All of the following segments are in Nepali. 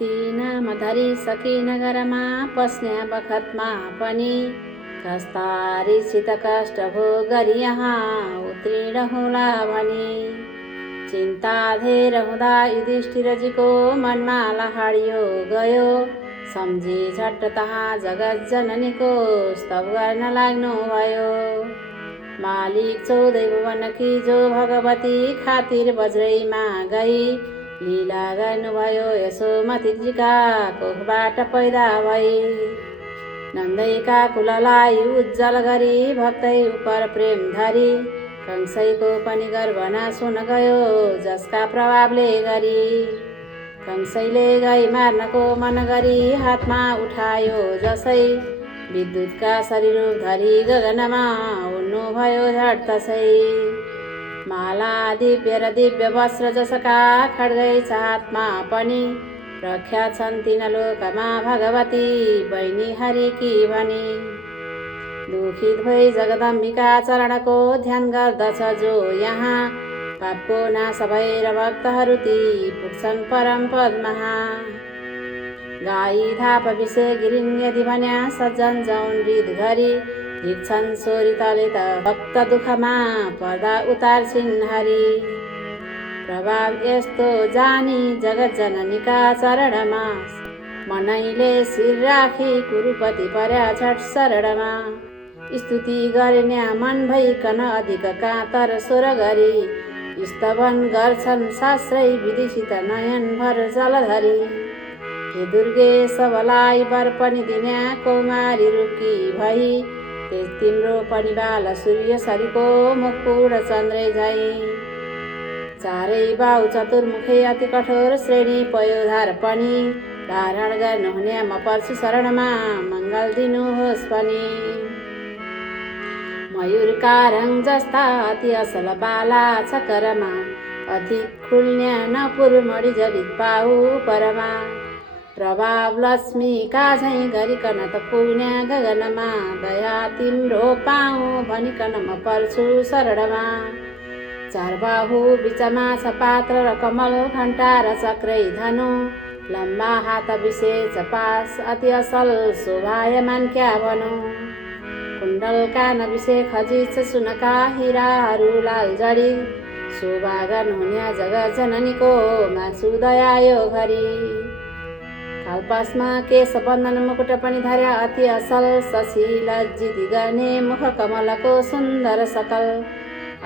अस्ति नाम धरी सकी नगरमा पस्ने बखतमा पनि कस्तारिसित कष्ट भो गरी यहाँ उत्तीर्ण होला भनी चिन्ता धेर हुँदा युधिष्ठिरजीको मनमा लहाडियो गयो। सम्झी झट्ट तहाँ जगत जननीको स्तव गर्न लाग्नु भयो। मालिक 14 भुवनकी जो भगवती खातिर बज्रैमा गई लीला गर्नुभयो। यशोमतीजीका कोखबाट पैदा भई नन्दैका कुललाई उज्जवल गरी भक्तै उपर प्रेम धरी कंसैको पनि गर्भ नाश हुन गयो जसका प्रभावले गरी। कंसैले गाई मार्नको मन गरी हातमा उठायो जसै विद्युतका शरीर धरी गगनमा उड्नु भयो झट तसै। माला दिव्य र दिव्य वस्त्र जसका खड्गै छ हातमा पनि रक्षा छन् तीन लोकमा भगवती बहिनी हरिकी भनी। दुखित भई जगदम्बिका चरणको ध्यान गर्दछ जो यहाँ पापको नाश भएर भक्तहरू ती पुग्छन् परम पद महा। गाई धाप विषे गिरिन् यदि भन्या सज्जन जौन हृद घरी झिक्छन् सोरितले त भक्त दुःखमा पर्दा उतार्छिन् हरि। प्रभाव यस्तो जानी जगत जननीका चरणमा मनैले शिर राखी कुरुपति पर्या झट शरणमा। स्तुति गर्ने मन भइकन अधिक कातर स्वर गरी स्तवन गर्छन् शास्त्रै विदिसित नयन भर जलधरी। हे दुर्गे सबलाई वर पनि दिन्या कौमारी रूपकी भई तिम्रो पनि बाल सूर्य सरीको मुखपुर चन्द्रै झै। चारै बाउ चतुर्मुखे अति कठोर श्रेणी पयोधार पनि धारण गर्नुहुने म पर्छु शरणमा मङ्गल दिनुहोस् पनि। मयूरका रङ जस्ता अति असल बाला छकरमा अधिक खुल्न्या नपुर मणि जडित पाउ परमा। प्रभाव लक्ष्मीका झैँ गरिकन त पुग्न्या गगनमा दया तिम्रो पाऊ भनिकन म पर्छु शरणमा। चार बाहु बिचमा छ पात्र र कमल घण्टा र चक्रै धनु लम्बा हात विशेष पास अति असल शोभायमान क्या भनु। कुण्डल कान विषे खजिच सुनका हिराहरू लाल जडी शोभा गर्नुहुने जगत जननीको मासु दया यो घरी। कालपासमा केश बन्धन मुकुट पनि धर्या अति असल शशी लज्जित गर्ने मुख कमलको सुन्दर सकल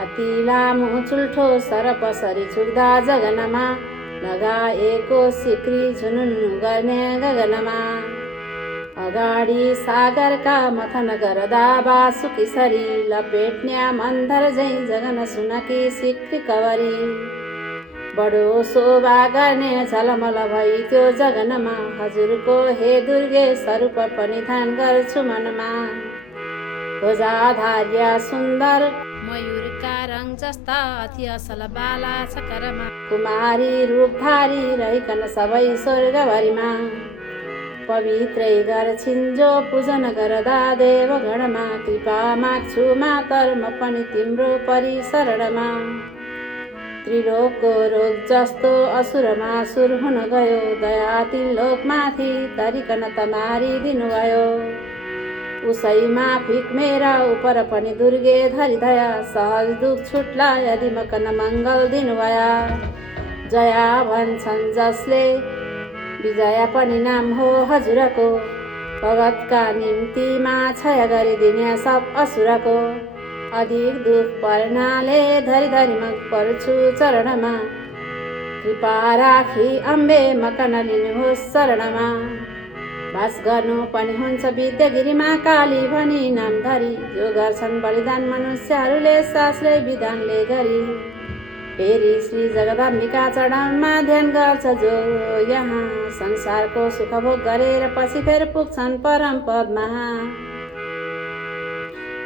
अति लामो चुल्ठो सरप सरी छुट्दा जगनमा लगाएको सिक्री झुनुन्नु गर्ने गगनमा। अगाडि सागरका मथन गर्दा बासुकी सरी लपेट्न्या मन्धर झैँ जगन सुनकी सिक्री कवरी। बडो शोभा गर्ने झलमल भई त्यो जगनमा हजुरको हे दुर्गे स्वरूप पनि ध्यान गर्छु मनमा। ध्वजाधार्य सुन्दर मयूरका रङ जस्ता अति असल बाला छकरमा कुमारी रूपधारी रहिकन सबै स्वर्गभरिमा। पवित्रै गर्छिन् जो पूजन गर्दा देवगणमा कृपा माग्छु मातर म पनि तिम्रो परिशरणमा। त्रिलोकको रोग जस्तो असुरमा असुर हुन गयो दया त्रिलोकमाथि तरिकन तमारी दिनुभयो। उसैमा फिक मेरा उपर पनि दुर्गे धरी दया सहज दुख छुट्ला यदि मकन मङ्गल दिनुभया। जया भन्छन् जसले विजया पनि नाम हो हजुरको भगतका निम्ति माछय गरिदिने सब असुरको। अधिक दुख पर्नाले धरी धरी म पर्छु चरणमा कृपा राखी अम्बे मकन लिनुहोस् शरणमा। बास गर्नु पनि हुन्छ विद्यागिरीमा काली भनी नाम धरी जो गर्छन् बलिदान मनुष्यहरूले शास्त्रै विधानले गरी। फेरि श्री जगदम्बिका चरणमा ध्यान गर्छ जो यहाँ संसारको सुख भोग गरेर पछि फेरि पुग्छन् परम पद महा।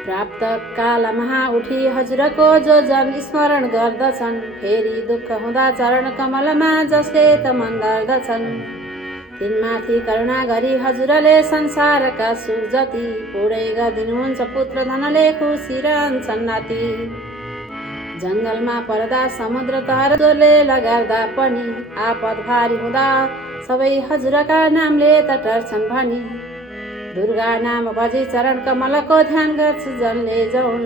प्राप्त कालमा उठी हजुरको जो जन स्मरण गर्दछन् फेरि दुःख हुँदा चरण कमलमा जसले त मन धर्दछन्। तिनमाथि करुणा गरी हजुरले संसारका सुख जति पुरै गरिदिनुहुन्छ पुत्र धनले खुसी रहन्छन् नाति। जङ्गलमा पर्दा समुद्र तहरले लगार्दा पनि आपद भारी हुँदा सबै हजुरका नामले त टर्छन् भनी। दुर्गा नाम भजी चरण कमलको ध्यान गर्छ जसले जौन।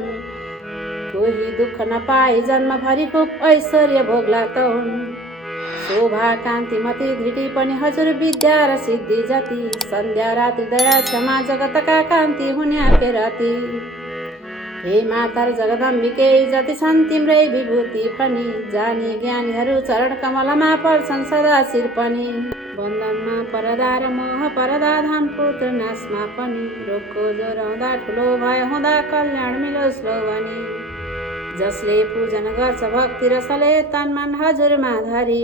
कोही दुःख नपाई जन्मभरि खूब ऐश्वर्य भोग्ला तौन। शोभा कान्तिमती धिटी पनि हजुर विद्या र सिद्धि जति। सन्ध्या राति दया क्षमा जगतका कान्ति हुन्याके राति। हे माता जगदम्बिके जति छन् तिम्रै विभूति पनि। जानी ज्ञानीहरू चरण कमलमा पर्छन् सदा शिर पनि। बन्धनमा परदा र मोह परदा धन पुत्र नाशमा पनि। रोगको ज्वरो हुँदा ठुलो भय हुँदा कल्याण मिलोस् लो भनी। जसले पूजन गर्छ भक्ति रसले तन मन हजुरमा धरी।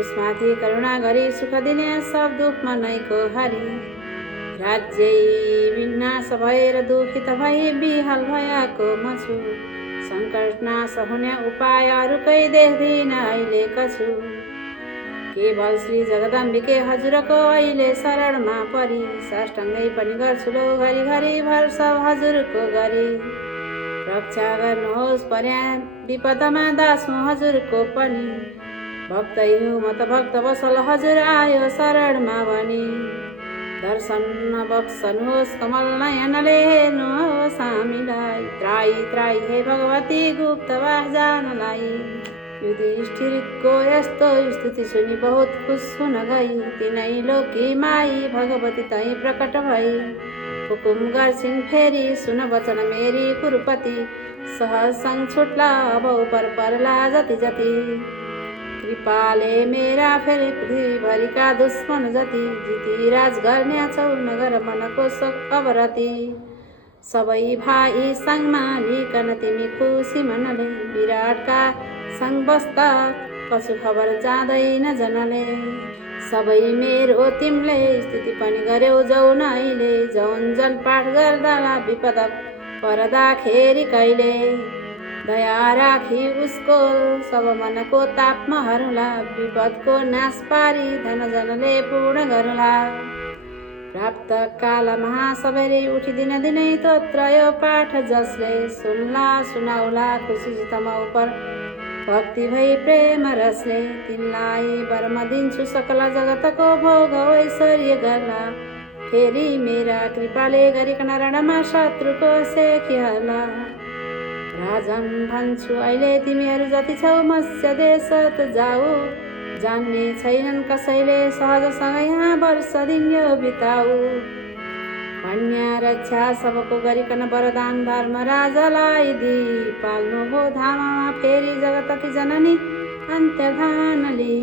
उसमाथि करुणा गरी सुख दिने सब दुःखमा नैको हरि। राज्य विनाश भएर दुखित भई बिहाल भएको म छु। सङ्कट नाश हुने उपाय अरूकै देख्दिन अहिले कछु। केवल श्री जगदम्बिके हजुरको अहिले शरणमा परी। साष्टाङ्गै पनि गर्छु लो घरि घरि भर सब हजुरको गरी। रक्षा गर्नुहोस् पर्या विपदमा दास हुँ हजुरको पनि। भक्त हुँ म त भक्त बसल हजुर आयो शरणमा भनी। दर्शन बक्सनुहोस् कमल नयनले हेर्नुहोस् हामीलाई। त्राई त्राई हे भगवती गुप्तवास जानलाई। युधिष्ठिरको यस्तो स्तुति सुनि बहुत खुस हुन गई। तिनै लोकी माई भगवती तै प्रकट भई। हुकुम गर्छिन् फेरि सुन वचन मेरी कुरुपति। सहज सँग छुट्ला अब उपर पर्ला जति जति। कृपाले मेरा फेरि पृथ्वीभरिका दुश्मन जति। जिती राज गर्ने छौ नगर मनको शोक अवरति। सबै भाइ सँगमा लिकन तिमी खुसी मनले। विराटका सँग बस्दा कछु खबर जाँदैन जनले। सबै मेरो तिमीले स्तुति पनि गर्यौ जौन अहिले। जौन जन पाठ गर्दा विपद परदाखेरि कहिले। दया राखी उसको सब मनको तापमा हरुला। विपदको नाश पारी धन जनले पूर्ण गरुला। प्राप्त काल महासबैले उठी दिन दिनै तोत्र यो पाठ जसले। सुनला सुनाउला खुसी तम उपर भक्ति भई प्रेम रसले। तिनलाई वरमा दिन्छु सकल जगतको भोग ऐश्वर्य गर्ला। फेरि मेरा कृपाले गरिकन रणमा शत्रुको सेकिहला। राजन भन्छु अहिले तिमीहरू जति छौ मत्स्य देश त जाऊ। जान्ने छैनन् कसैले सहजसँग यहाँ वर्ष दिन यो बिताऊ। भन्या रक्षा सबको गरिकन वरदान धर्म राजालाई दी। पाल्नु हो धाममा फेरि जगतकी जननी अन्तर्धानली।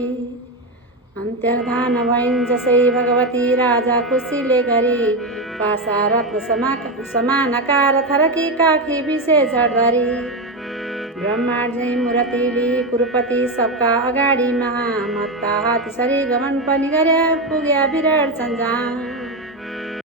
अन्तर्धान भइन् जसै भगवती राजा खुसीले गरी। पासा रत्न समानकार थरकी काखी विशेष धरी। ब्रह्माण्डै मूर्तिली कुरुपति सबका अगाडि महा। मत्ता हाती सरी गमन पनि गर्या पुग्या विराट सञ्जा।